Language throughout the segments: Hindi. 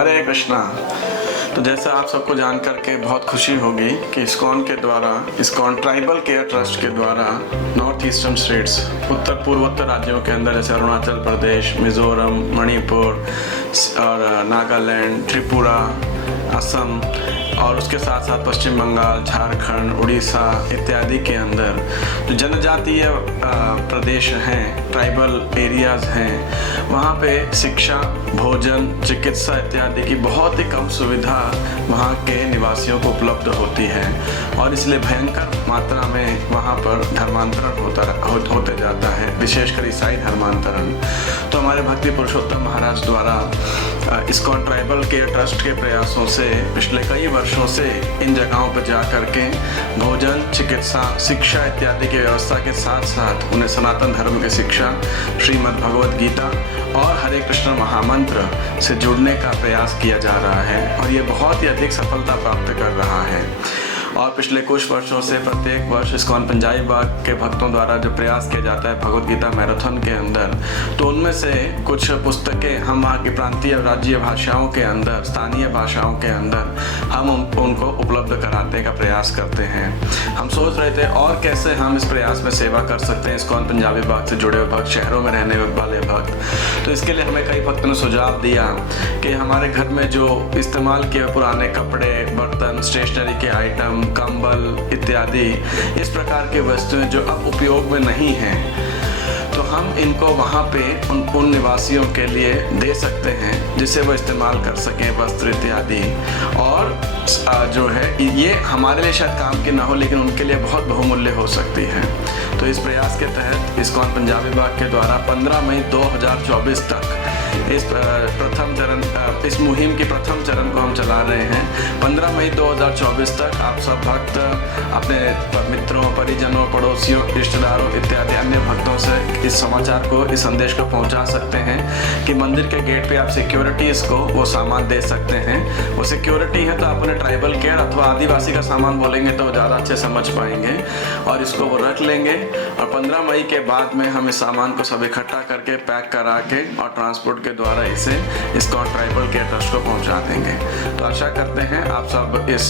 हरे कृष्णा। तो जैसा आप सबको जानकर के बहुत खुशी होगी कि इस्कॉन के द्वारा, इस्कॉन ट्राइबल केयर ट्रस्ट के द्वारा नॉर्थ ईस्टर्न स्टेट्स, उत्तर पूर्वोत्तर राज्यों के अंदर जैसे अरुणाचल प्रदेश, मिज़ोरम, मणिपुर और नागालैंड, त्रिपुरा, असम और उसके साथ साथ पश्चिम बंगाल, झारखंड, उड़ीसा इत्यादि के अंदर जो जनजातीय प्रदेश हैं, ट्राइबल एरियाज़ हैं, वहाँ पे शिक्षा, भोजन, चिकित्सा इत्यादि की बहुत ही कम सुविधा वहाँ के निवासियों को उपलब्ध होती है और इसलिए भयंकर मात्रा में वहाँ पर धर्मांतरण होते जाता है, विशेषकर ईसाई धर्मांतरण। तो हमारे भक्ति पुरुषोत्तम महाराज द्वारा इस्कॉन ट्राइबल केयर ट्रस्ट के प्रयासों से पिछले कई वर्षों से इन जगहों पर जा करके भोजन, चिकित्सा, शिक्षा इत्यादि की व्यवस्था के साथ साथ उन्हें सनातन धर्म की शिक्षा, श्रीमद् भगवद गीता और हरे कृष्ण महामंत्र से जुड़ने का प्रयास किया जा रहा है और ये बहुत ही अधिक सफलता प्राप्त कर रहा है। और पिछले कुछ वर्षों से प्रत्येक वर्ष इस्कॉन पंजाबी बाग के भक्तों द्वारा जो प्रयास किया जाता है भगवद गीता मैराथन के अंदर, तो उनमें से कुछ पुस्तकें हम वहाँ की प्रांतीय राज्य भाषाओं के अंदर, स्थानीय भाषाओं के अंदर हम उनको उपलब्ध कराने का प्रयास करते हैं। हम सोच रहे थे और कैसे हम इस प्रयास में सेवा कर सकते हैं इस्कॉन पंजाबी बाग से जुड़े हुए भक्त, शहरों में रहने वाले भक्त। तो इसके लिए हमें कई भक्तों ने सुझाव दिया कि हमारे घर में जो इस्तेमाल किए पुराने कपड़े, बर्तन, स्टेशनरी के आइटम, कंबल इत्यादि इस प्रकार की वस्तुएं जो अब उपयोग में नहीं हैं, तो हम इनको वहाँ पे उन निवासियों के लिए दे सकते हैं जिसे वो इस्तेमाल कर सकें, वस्त्र इत्यादि। और जो है ये हमारे लिए शायद काम की ना हो लेकिन उनके लिए बहुत बहुमूल्य हो सकती है। तो इस प्रयास के तहत इस्कॉन पंजाबी बाग के द्वारा 15 मई 2024 तक इस मुहिम की प्रथम चरण को हम चला रहे हैं। 15 मई 2024 तक आप सब भक्त अपने मित्रों, परिजनों, पड़ोसियों, रिश्तेदारों इत्यादि अन्य भक्तों से इस समाचार को, इस संदेश को पहुंचा सकते हैं कि मंदिर के गेट पे आप सिक्योरिटीज़ को वो सामान दे सकते हैं। वो सिक्योरिटी है तो आप उन्हें ट्राइबल केयर अथवा आदिवासी का सामान बोलेंगे तो वो ज़्यादा अच्छे समझ पाएंगे और इसको वो रख लेंगे और 15 मई के बाद में हम इस सामान को सब इकट्ठा करके पैक करा के और ट्रांसपोर्ट के द्वारा इसे इस्कॉन ट्राइबल केयर ट्रस्ट को पहुंचा देंगे। तो आशा करते हैं आप सब इस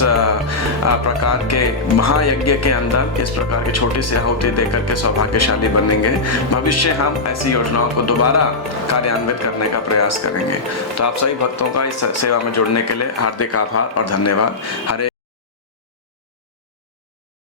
प्रकार के महायज्ञ के अंदर इस प्रकार की छोटी सी आहुति देकर के सौभाग्यशाली बनेंगे। भविष्य हम ऐसी योजनाओं को दोबारा कार्यान्वित करने का प्रयास करेंगे। तो आप सभी भक्तों का इस सेवा में जुड़ने के लिए हार्दिक आभार और धन्यवाद। हरे